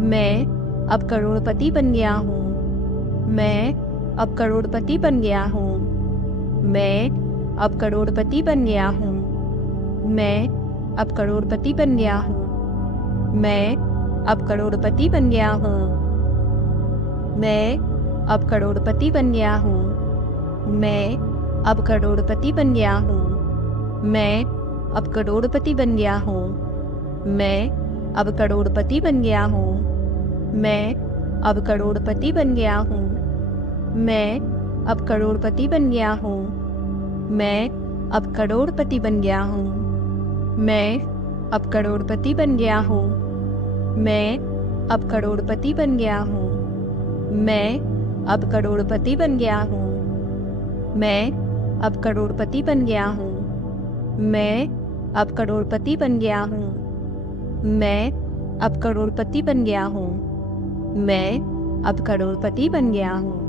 मैं अब करोड़पति बन गया हूँ। मैं अब करोड़पति बन गया हूँ। मैं अब करोड़पति बन गया हूँ। मैं अब करोड़पति बन गया हूँ। मैं अब करोड़पति बन गया हूँ। मैं अब करोड़पति बन गया हूँ। मैं अब करोड़पति बन गया हूँ। मैं अब करोड़पति बन गया हूँ। मैं अब करोड़पति बन गया हूँ। मैं अब करोड़पति बन गया हूँ। मैं अब करोड़पति बन गया हूँ। मैं अब करोड़पति बन गया हूँ। मैं अब करोड़पति बन गया हूँ। मैं अब करोड़पति बन गया हूँ। मैं अब करोड़पति बन गया हूँ। मैं अब करोड़पति बन गया हूँ। मैं अब करोड़पति बन गया हूँ। मैं अब करोड़पति बन गया हूँ। मैं अब करोड़पति बन गया हूँ।